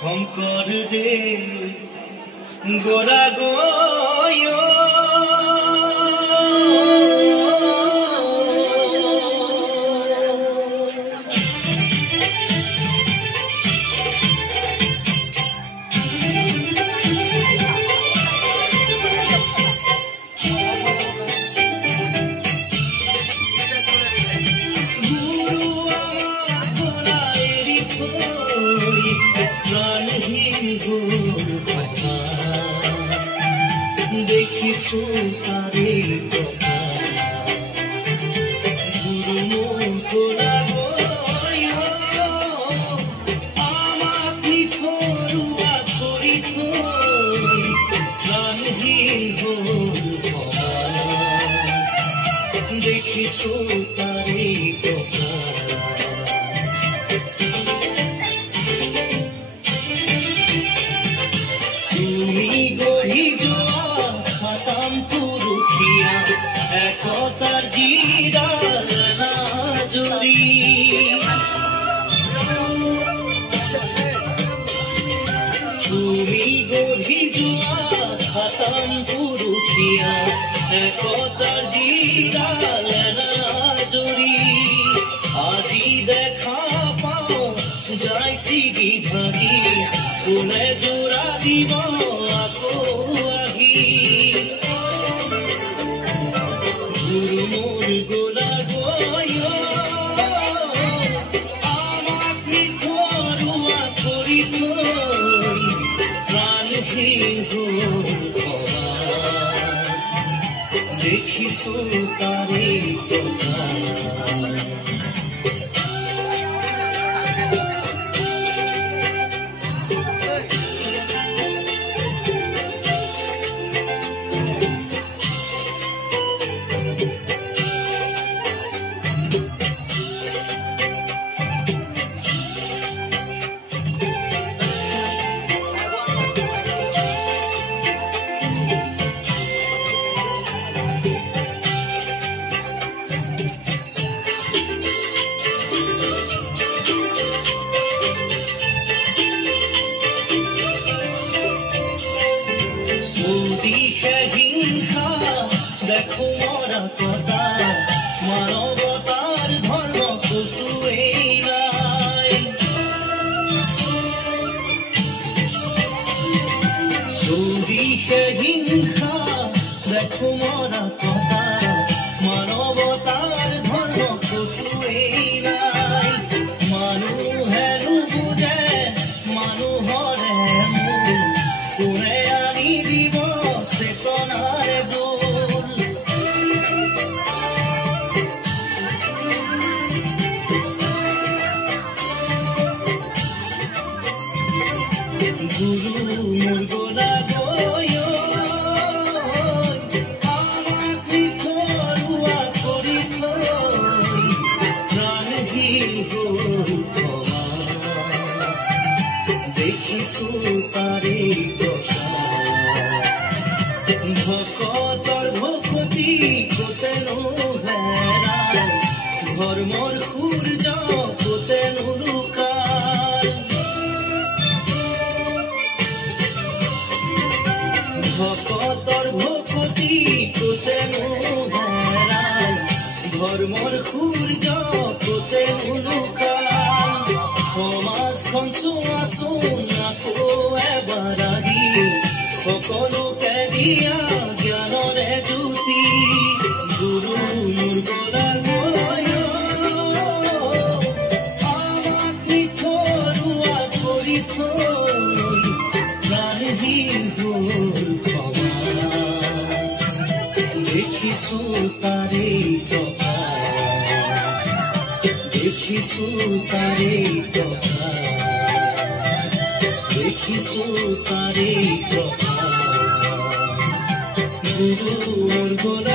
শংকৰ দে গোৰা গয় দেখিছো তাৰে কথা গুৰু মোৰ গোৰা গয় আমাক নিথৰুৱা কৰি থৈ প্ৰাণহীন হ'ল সমাজ দেখিছো তাৰে কথা তুমি গঢ়ি যোৱা খাতাম পুৰুষীয়া একতাৰ জিৰালা জুৰি তুমি গঢ়ি যোৱা খাতাম পুৰুষীয়া একতাৰ জিৰালা জুৰি আজি দেখা পাওঁ যাই ছিগি ভাগি কোনে জোৰা দিব আকৌ আহি গুৰু মোৰ গোৰা গয় আমাক নিথৰুৱা কৰি থৈ প্ৰাণহীন হ'ল সমাজ দেখিছো তাৰে কথা চৌদিশে হিংসা দেখো মৰা কটা মানৱতাৰ ধৰ্ম কতোৱেই নাই চৌদিশে হিংসা দেখো মৰা কটা মানৱতাৰ ধৰ্ম কতোৱেই নাই মানুহে নুবুজে মানুহৰে মূল কোনে আনি দিব চেতনাৰ দোল গুৰু মোৰ গোৰা গয় আমাক নিথৰুৱা কৰি থৈ প্ৰাণহীন হ'ল সমাজ দেখিছো তাৰে কথা ভকতৰ ভকতি কোতেনো হেৰাই ধৰ্মৰ সূৰ্য কোতেনো লুকাই ভকতৰ ভকতি কোতেনো হেৰাই ধৰ্মৰ সূৰ্য কোতেনো লুকাই সমাজখন চোৱাচোন আকৌ এবাৰ আহি সকলোকে দিয়া জ্ঞানৰে জ্যোতি গুৰু মোৰ গোৰা গয় আমাক নিথৰুৱা কৰি থৈ প্ৰাণহীন হ'ল সমাজ দেখিছো তাৰে কথা দেখিছো তাৰে কথা দেখিছো তাৰে কথা গুৰু মোৰ গোৰা